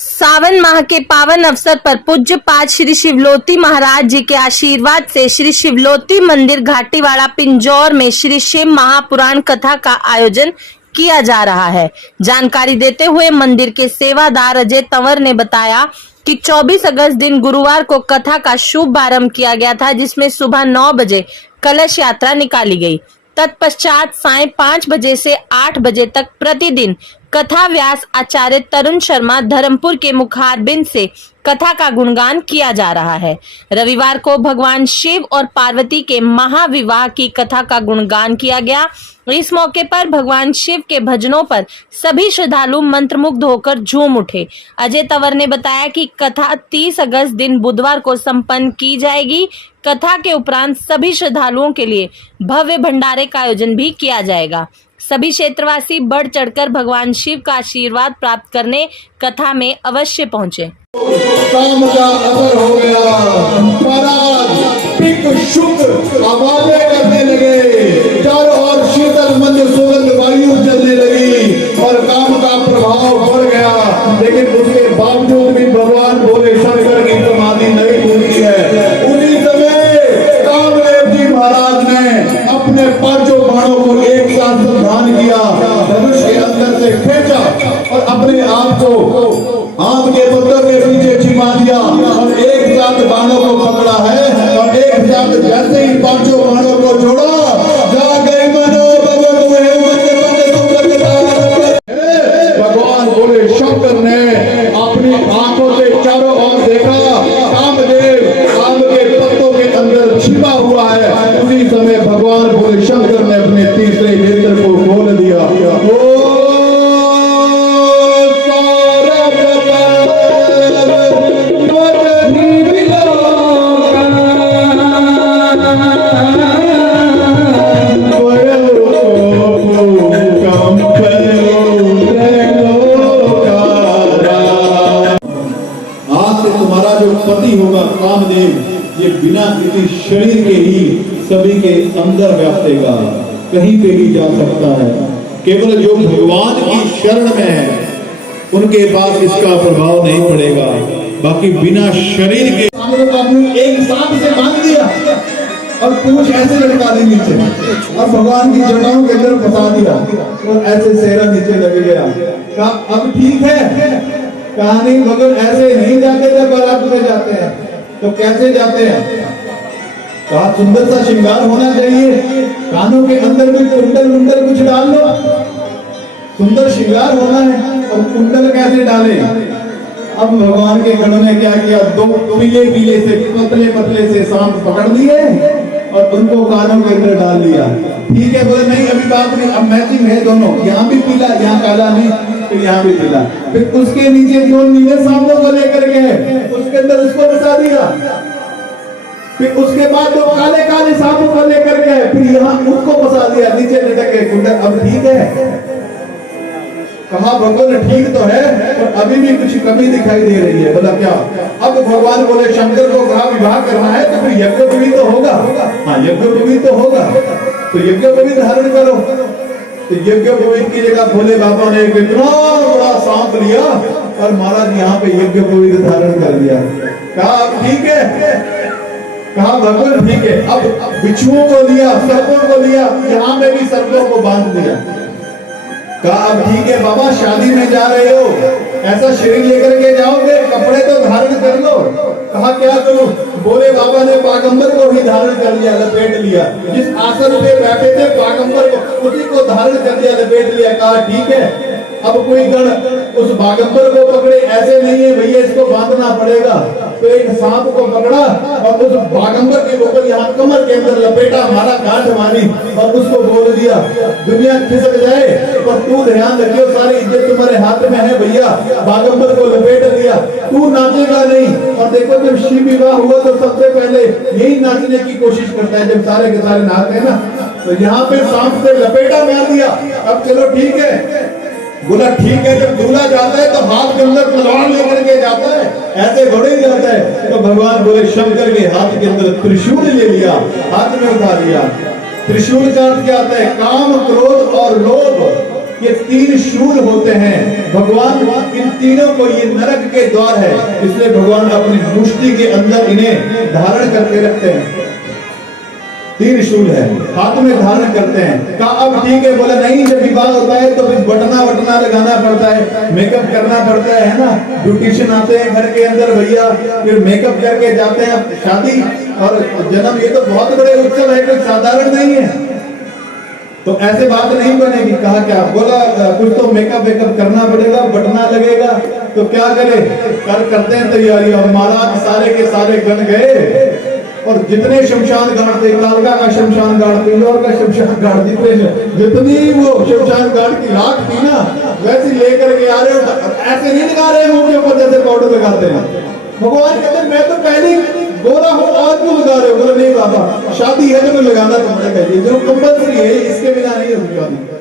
सावन माह के पावन अवसर पर पूज्य पाद श्री शिवलोती महाराज जी के आशीर्वाद से श्री शिवलोती मंदिर घाटीवाड़ा पिंजौर में श्री शिव महापुराण कथा का आयोजन किया जा रहा है। जानकारी देते हुए मंदिर के सेवादार अजय तंवर ने बताया कि 24 अगस्त दिन गुरुवार को कथा का शुभ आरंभ किया गया था, जिसमें सुबह 9 बजे कलश यात्रा निकाली गई। तत्पश्चात सायं 5 बजे से 8 बजे तक प्रतिदिन कथा व्यास आचार्य तरुण शर्मा धर्मपुर के मुखारबिंद से कथा का गुणगान किया जा रहा है। रविवार को भगवान शिव और पार्वती के महाविवाह की कथा का गुणगान किया गया। इस मौके पर भगवान शिव के भजनों पर सभी श्रद्धालु मंत्रमुग्ध होकर झूम उठे। अजय तंवर ने बताया कि कथा 30 अगस्त दिन बुधवार को संपन्न की जाएगी। कथा के उपरांत सभी श्रद्धालुओं के लिए भव्य भंडारे का आयोजन भी किया जाएगा। सभी क्षेत्रवासी बढ़ चढ़कर भगवान शिव का आशीर्वाद प्राप्त करने कथा में अवश्य पहुंचे। काम का असर हो गया, शुक्र आवाजें करने लगे, चारों ओर शीतल मंद सुगंध वायु चलने लगी और काम का प्रभाव बढ़ गया। लेकिन उसके बावजूद भी भगवान भोले शंकर की समाधि नहीं टूटी है। उन्हीं समय कामदेव जी महाराज ने अपने 5 बाणों को एक साथ संधान किया, धनुष के अंदर से खींचा और अपने आप को आम के पत्तों के पीछे छिपा दिया और एक साथ बाणों को पकड़ा है और एक साथ जैसे ही 5 बाणों को जोड़ा, जा गए मनो भगवान बोले शंकर ने अपनी आंखों से चारों ओर देखा, कामदेव आम के पत्तों के अंदर छिपा हुआ है। उसी समय भगवान बोले शंकर ने अपने तीसरे नेत्र को खोल दिया। पति होगा कामदेव, ये बिना किसी शरीर के ही सभी के अंदर व्याप्तेगा, कहीं पे भी जा सकता है। केवल जो भगवान की शरण में है उनके पास इसका प्रभाव नहीं पड़ेगा, बाकी बिना शरीर के एक सांप से बांध दिया और पूंछ ऐसे लटका दी नीचे और भगवान की जटाओं के अंदर फंसा दिया और ऐसे सेहरा नीचे लग गया। कहा अब ठीक है। कहानी भगवान ऐसे नहीं जाते, जब बारात में जाते हैं तो कैसे जाते हैं? कहा सुंदर सा श्रृंगार होना चाहिए, कानों के अंदर भी कुंडल कुछ डाल लो, सुंदर श्रृंगार होना है। और कुंडल कैसे डाले? अब भगवान के गणों ने क्या किया, 2 पीले से पतले से सांप पकड़ लिए और उनको कानों के अंदर डाल लिया। ठीक है, बोले नहीं अभी बात नहीं, अब मैचिंग है दोनों, यहाँ भी पीला यहाँ काला नहीं तो यहाँ भी पीला। फिर उसके नीचे 2 नीले सांपों को लेकर गए, उसके अंदर उसको फंसा दिया। फिर उसके बाद 2 काले सांपों को लेकर गए, फिर यहाँ उसको फंसा दिया, नीचे लटक गए कुंडल। अब ठीक है? कहा भगवान ठीक तो है पर अभी भी कुछ कमी दिखाई दे रही है। बोला क्या? अब भगवान बोले शंकर को कहा विवाह करना है तो फिर यज्ञ भी तो होगा। हाँ यज्ञ भी तो होगा, तो यज्ञ भी धारण करो। तो यज्ञ की जगह भोले बाबा ने इतना बड़ा सांप लिया और महाराज यहाँ पे यज्ञ धारण कर दिया। कहा ठीक है? कहा भगवान ठीक है। अब बिच्छुओं को लिया, सर्पों को लिया, यहाँ में भी सर्पों को बांध दिया। कहा अब ठीक है बाबा, शादी में जा रहे हो, ऐसा शरीर लेकर के जाओगे, कपड़े तो धारण कर लो। कहा क्या करूं? बोले बाबा ने पागंबर को भी धारण कर लिया, लपेट लिया। जिस आसन पे बैठे थे पागंबर को, उसी को धारण कर लिया, लपेट लिया। कहा ठीक है। अब कोई गण उस पागंबर को पकड़े, ऐसे नहीं है भैया इसको बांधना पड़ेगा। तो एक सांप को पकड़ा और उस पागंबर के ऊपर यहाँ कमर के अंदर लपेटा, मारा, गांठ मारी और उसको बोल दिया दुनिया खिसक जाए पर तू ध्यान रखियो, सारी इज्जत तुम्हारे हाथ में है भैया। बागंबर को लपेट दिया, तू नाचेगा नहीं। और देखो जब शिव विवाह हुआ तो सबसे पहले यही नाचने की कोशिश करता है, जब सारे के सारे नाचते हैं ना। तो यहाँ पे सांप से लपेटा मार दिया। अब चलो ठीक है। बोला ठीक है। जब दूल्हा जाता है तो हाथ के अंदर तलवार लेकर के जाता है, ऐसे घोड़े जाता है। तो भगवान बोले शंकर के हाथ के अंदर त्रिशूल ले लिया, हाथ में उठा लिया। त्रिशूल का अर्थ क्या आता है? काम, क्रोध और लोभ ये तीन शूल होते हैं। भगवान इन तीनों को, ये नरक के द्वार है, इसलिए भगवान अपनी मुष्टि के अंदर इन्हें धारण करके रखते हैं। तीन शूल है, हाथ में धारण करते हैं। कहा अब ठीक है, बोला नहीं, जब विवाह होता है तो फिर बटना वटना लगाना पड़ता है, मेकअप करना पड़ता है ना। ब्यूटिशियन आते हैं घर के अंदर भैया, फिर मेकअप करके जाते हैं शादी और जन्म। ये तो बहुत बड़े उत्सव है, कोई साधारण नहीं है। तो ऐसे बात नहीं बनेगी। कहा क्या, बोला कुछ तो मेकअप वेकअप करना पड़ेगा, बटना लगेगा। तो क्या करे, करते हैं तैयारी। और महाराज सारे के सारे गण गए और जितने शमशान घाट थे, कालका का शमशान घाट, पिंजौर का शमशान घाट, जितनी वो शमशान घाट की राख थी ना, वैसे लेकर के आ रहे हो। ऐसे नहीं लगा रहे मुंह के ऊपर जैसे पाउडर लगाते हैं। भगवान कहते हैं मैं तो पहले गोरा हूँ और क्यों लगा रहे हो? बोले नहीं बाबा, शादी है तो लगाना तो पड़ेगा, ये जो कंपल्सरी है, इसके बिना नहीं होगी शादी।